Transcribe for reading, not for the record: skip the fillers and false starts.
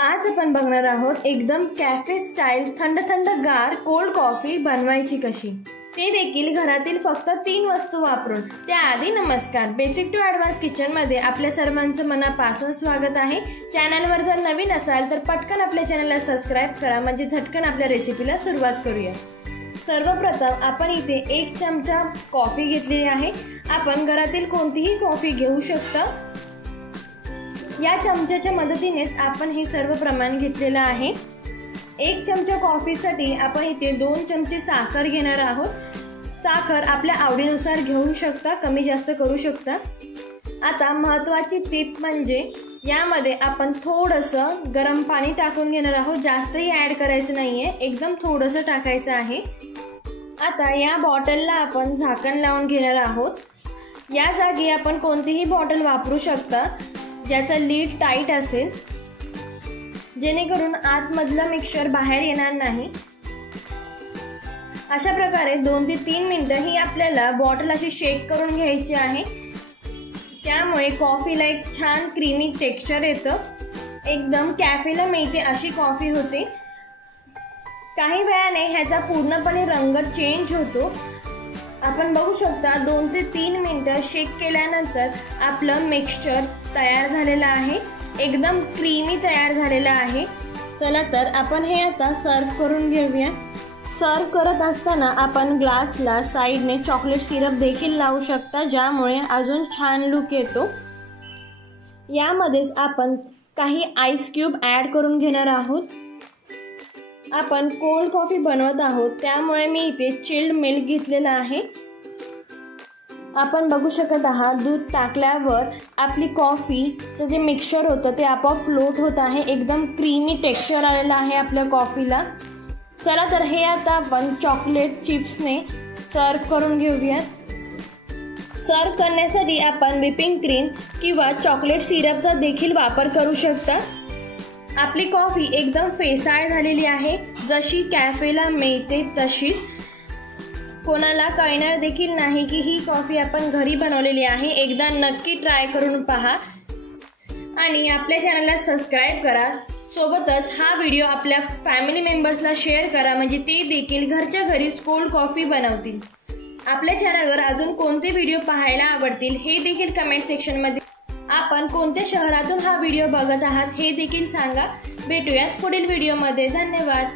आज आपण बघणार आहोत एकदम कॅफे स्टाईल थंड थंड गार कोल्ड कॉफी बनवायची कशी, ते देखील घरातील फक्त 3 वस्तू वापरून। त्याआधी नमस्कार, बेसिक टू ॲडव्हान्स किचन मध्ये आपल्या सर्वांचं मनापासून स्वागत आहे। चॅनलवर जर नवीन असाल तर पटकन आपल्या चॅनलला सबस्क्राइब करा, म्हणजे झटकन आपल्या रेसिपीला सुरुवात करूया। सर्वप्रथम आपण इथे 1 चमचा कॉफी घेतलेली आहे। आपण घरातील कोणतीही कॉफी घेऊ शकता। या चमच्याच्या मदतीनेच आपण हे सर्व प्रमाण घेतलेलं आहे। 1 चमचा कॉफीसाठी आपण इथे 2 चमचे साखर घेणार आहोत। साखर आपल्या आवडीनुसार घेऊ शकता, कमी जास्त करू शकता। आता महत्त्वाची टिप म्हणजे यामध्ये आपण थोडंसं गरम पाणी टाकून घेणार आहोत। जास्तही ॲड करायचं नाहीये, एकदम थोडंसं टाकायचं आहे। आता या बॉटलला आपण झाकण लावून घेणार आहोत। या जागी आपण कोणतीही बॉटल वापरू शकता ज्याचा लीड टाईट असेल, जेणेकरून आतमधला मिक्सचर बाहेर येणार नाही। अशा प्रकारे 2 ते 3 मिनिटं ही आपल्याला बॉटल अशी शेक करून घ्यायची आहे। त्यामुळे कॉफीला एक छान क्रीमी टेक्स्चर येतं। एकदम कॅफेला मिळते अशी कॉफी होते। काही वेळाने ह्याचा पूर्णपणे रंग चेंज होतो। आपण बघू शकता 2 ते 3 मिनिटं शेक केल्यानंतर आपलं मिक्सचर तयार झालेलं आहे। एकदम क्रीमी तयार झालेलं आहे। चला तर आपण हे आता सर्व करून घेऊया। सर्व करत असताना आपण ग्लासला साइडने चॉकलेट सिरप देखील लावू शकता, ज्यामुळे अजून छान लुक येतो। यामध्येच आपण काही आईस क्यूब ॲड करून घेणार आहोत। आपण कोल्ड कॉफी बनवत आहोत, त्यामुळे मी इथे चिल्ड मिल्क घेतलेलं आहे। आपण बघू शकत आहात दूध टाकल्यावर आपली कॉफीचं जे मिक्सचर होतं ते आपोआप फ्लोट होत आहे। एकदम क्रीमी टेक्स्चर आलेलं आहे आपल्या कॉफीला। चला तर हे आता आपण चॉकलेट चिप्सने सर्व करून घेऊयात। सर्व करण्यासाठी आपण व्हिपिंग क्रीम किंवा चॉकलेट सिरपचा देखील वापर करू शकता। आपली कॉफी एकदम फेसाळ झालेली आहे, जशी कॅफेला मिळते तशीच। कोणाला कळणार देखील नाही की ही कॉफी आपण घरी बनवलेली आहे। एकदा नक्की ट्राय करून पहा आणि आपल्या चॅनलला सबस्क्राइब करा। सोबतच हा व्हिडिओ आपल्या फॅमिली मेंबर्सला शेअर करा, म्हणजे ते देखील घरच्या घरीच कोल्ड कॉफी बनवतील। आपल्या चॅनलवर अजून कोणते व्हिडिओ पाहायला आवडतील हे देखील कमेंट सेक्शनमध्ये, आपण कोणत्या शहरातून हा व्हिडिओ बघत आहात हे देखील सांगा। भेटूयात पुढील व्हिडिओमध्ये। धन्यवाद।